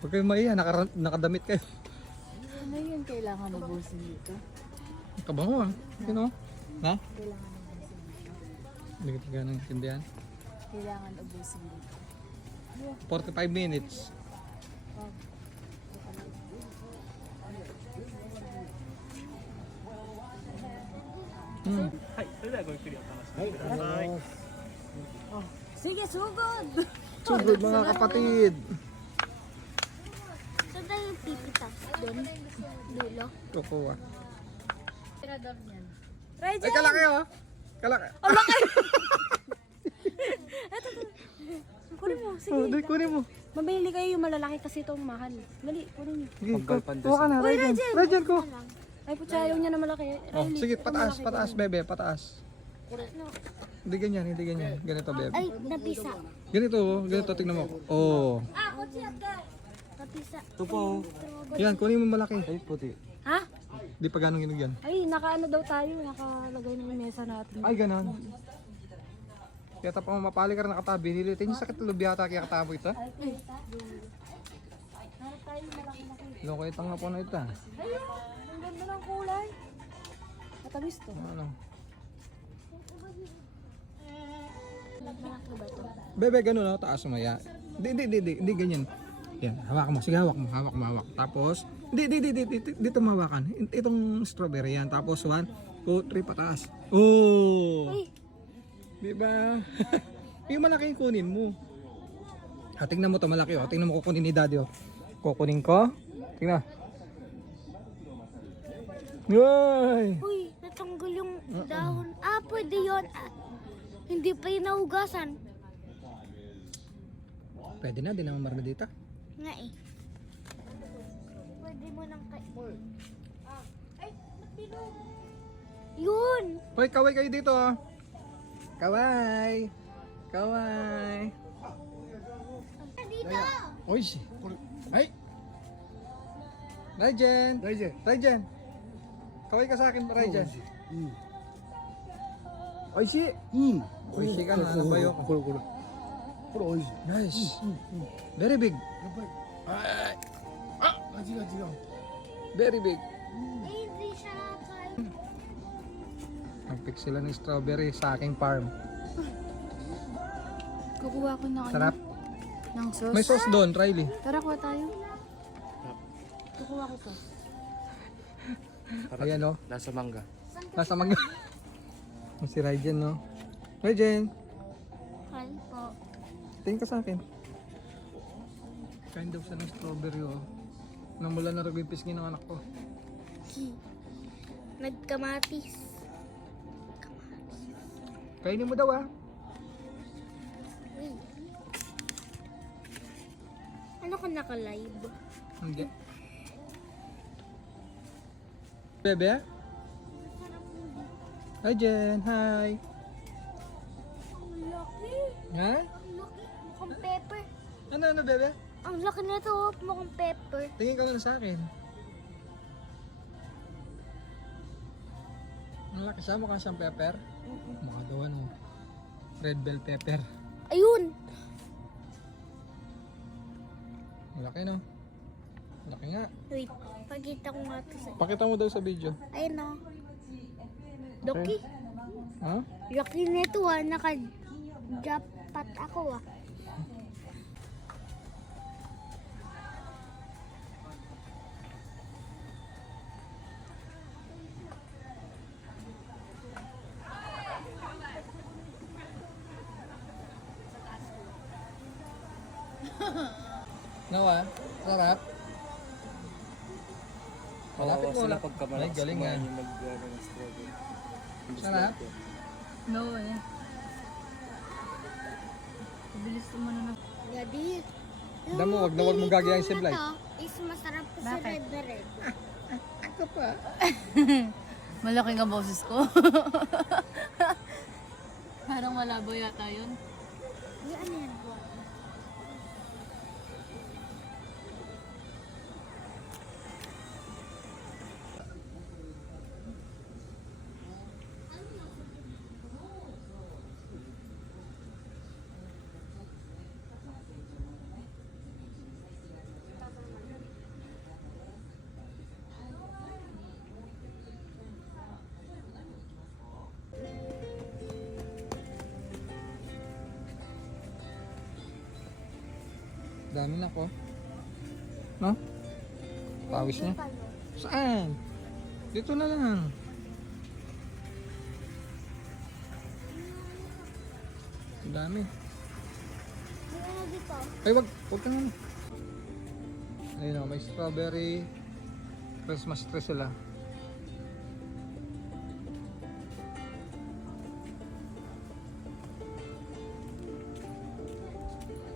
Huwag kayo maiya, nakadamit kayo. Ano yun kailangan ubusin dito? Kabango ah. Yun o. Ha? Kailangan ubusin dito. Hindi ko tiga ng tindihan. Kailangan ubusin dito. 45 minutes. Hmm. はい、それではごゆっくりお楽しみください。 Sige, sugod! Sugod mga kapatid. Saan tayo pipitas? Doon? Dulo? Kukuha. Tirador niyan. Ay, kalaki oh. Kalaki. Kunin mo, sige. Oh, dali, kunin mo. Mabili kayo yung malalaki kasi itong mahal. Mali, kunin niyo. Sige, kuha ka na. Rajan. Rajan ko. Ay, putya, ayaw niya na malaki. Oh, Riley, sige, ito pataas, malaki pataas, ko. bebe, pataas. Hindi ganyan, hindi ganyan. Ganito, bebe. Ay, napisa. Ganito, ganito, tignan mo. Oh. Ah, kutsi agad. Napisa. Ito po. Yan, kunin mo malaki. Ay, puti. Ha? Di pa ganong ginog yan. Ay, nakaano daw tayo. Nakalagay ng mesa natin. Ay, ganon. Kaya tapos mapali ka rin nakatabi. Nilitin yung sakit lubi yata kaya katabo ito. Loko itang nga po na ito. Ayun, ang ganda ng kulay. Matamis to. Ano? Malaki ba ito? Bebe, ganun oh, taas mo ya. Hindi ganyan. Yan, hawak mo. Sige, hawak mo. Tapos, dito mahawakan. Itong strawberry yan. Tapos, 1, 2, 3, pataas. Oh! Uy, Di ba? Yung malaki yung kunin mo. Tingnan mo to malaki oh. Tingnan mo kukunin ni daddy oh. Kukunin ko. Tingnan. Yoy! uy, natanggal yung dahon. Ah, pwede yun. Ah, hindi pa yun nahugasan. Pwede na, di naman marmadita. Nga eh. Pwede mo nang kay... Ay, ba't bilog? Yun! Hoy, kaway kayo dito oh. Kaway! Kaway! Dito! Oy, ay! Rajan! Rajan! Kaway ka sa akin, Rajan. Oishi! Oishi ka na, ano ba yun? Nice! Very big! Ay! Very big! Ay, hindi siya nakakain. Nag-pick sila ng strawberry sa aking farm. Kukuha ko ng Sarap. ng sauce. May sauce doon, Riley. Tara, kuha tayo. Kukuha ko sauce. Ayan o. Nasa mangga. Nasa mangga. Si Rajan no. Rajan, Kain po. tingin ka sa akin. Kain daw siya ng strawberry oh. Namula na rin yung pisngi ng anak ko. Nagkamatis. Kainin mo daw ah. Uy. Ano ka naka-live? Hindi. Bebe? Hi Jen, hi. Ang laki. Ha? Ang laki. Mukhang pepper. Ano bebe? Ang laki nito, oh. Mukhang pepper. Tingin ka na sa akin. Ang laki siya, mukha siyang pepper. Mukha daw ano. Red bell pepper. Ayun! Malaki no? Malaki nga. Wait, pagkita ko nga ito sa... Pakita mo daw sa video. Ayun o. Loki. Ha? Laki nito ah. Naka-jackpot ako ah. Nawa, sarap. Malapit mo sila lang. pagka Ay, malakas galing kumain ah. yung ng strawberry. Sarap. No eh. Bilis naman na. Daddy. Alam mo, wag na wag mong gagayahin si Blay. Is masarap kasi Bakit? red na red. Ako pa. Malaki nga boses ko. Parang malabo yata yun. Yan yan. Dami na ko. No? Pawis niya. Saan? Dito na lang. Ang dami. Ano dito? Ay, wag ka na. Ayun o, may strawberry Christmas tree sila.